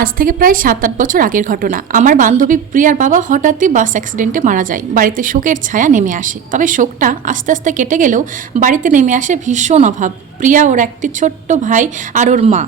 আজ থেকে প্রায় ৭-৮ বছর আগের ঘটনা। আমার বান্ধবী প্রিয়ার বাবা হঠাৎই বাস অ্যাক্সিডেন্টে মারা যায়। বাড়িতে শোকের ছায়া নেমে আসে। তবে শোকটা আস্তে আস্তে কেটে গেলেও বাড়িতে নেমে আসে ভীষণ অভাব। প্রিয়া, ওর একটি ছোট্ট ভাই আর ওর মা।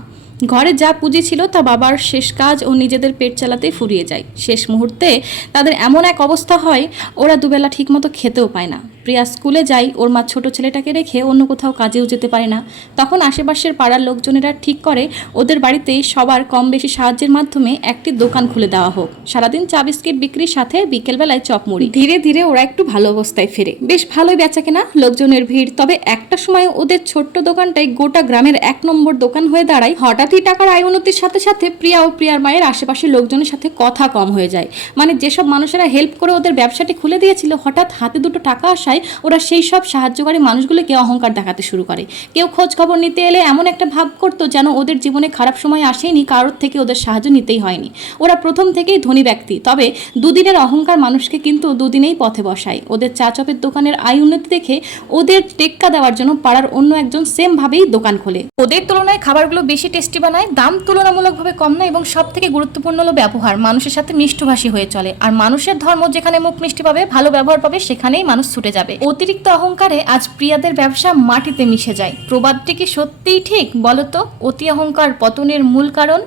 ঘরে যা পুঁজি ছিল তা বাবার শেষ কাজ ও নিজেদের পেট চালাতেই ফুরিয়ে যায়। শেষ মুহূর্তে তাদের এমন এক অবস্থা হয়, ওরা দুবেলা ঠিকমতো খেতেও পায় না। প্রিয়া স্কুলে যায়, ওর মা ছোট ছেলেটাকে রেখে অন্য কোথাও কাজেও যেতে পারে না। তখন আশেপাশের পাড়ার লোকজনেরা ঠিক করে ওদের বাড়িতেই সবার কম বেশি সাহায্যের মাধ্যমে একটি দোকান খুলে দেওয়া হোক। সারাদিন চা বিস্কিট বিক্রির সাথে বিকেলবেলায় চপ মুড়ি। ধীরে ধীরে ওরা একটু ভালো অবস্থায় ফেরে। বেশ ভালোই বেচা কেনা, লোকজনের ভিড়। তবে একটা সময় ওদের ছোট্ট দোকানটাই গোটা গ্রামের ১ নম্বর দোকান হয়ে দাঁড়ায়। হঠাৎই টাকার আয় উন্নতির সাথে সাথে প্রিয়া ও প্রিয়ার মায়ের আশেপাশের লোকজনের সাথে কথা কম হয়ে যায়। মানে যেসব মানুষেরা হেল্প করে ওদের ব্যবসাটি খুলে দিয়েছিল, হঠাৎ হাতে দুটো টাকা আসায় ওরা সেই সব সাহায্যকারী মানুষগুলোকে অহংকার দেখাতে শুরু করে। কেউ খোঁজ খবর নিতে এলে এমন একটা ভাব করতো যেন ওদের জীবনে খারাপ সময় আসেনি, কারোর থেকে ওদের সাহায্য নিতেই হয়নি। ওরা প্রথম থেকেই ধনী ব্যক্তি। তবে দুদিনের অহংকার মানুষকে কিন্তু দুদিনেই পথে বসায়। ওদের চা চপের দোকানের আয় উন্নতি দেখে ওদের টেক্কা দেওয়ার জন্য পাড়ার অন্য একজন সেম ভাবেই দোকান খোলে। ওদের তুলনায় খাবারগুলো বেশি টেস্টি বানায়, দাম তুলনামূলকভাবে কম না, এবং সব থেকে গুরুত্বপূর্ণ হলো ব্যবহার। মানুষের সাথে মিষ্টভাষী হয়ে চলে। আর মানুষের ধর্ম, যেখানে মুখ মিষ্টি পাবে, ভালো ব্যবহার পাবে, সেখানেই মানুষ ছুটে যাবে। অতিরিক্ত অহংকারে আজ প্রিয়াদের ব্যবসা মাটিতে মিশে যায়। প্রবাদটি কি সত্যিই ঠিক? বলতো, অতি অহংকার পতনের মূল কারণ।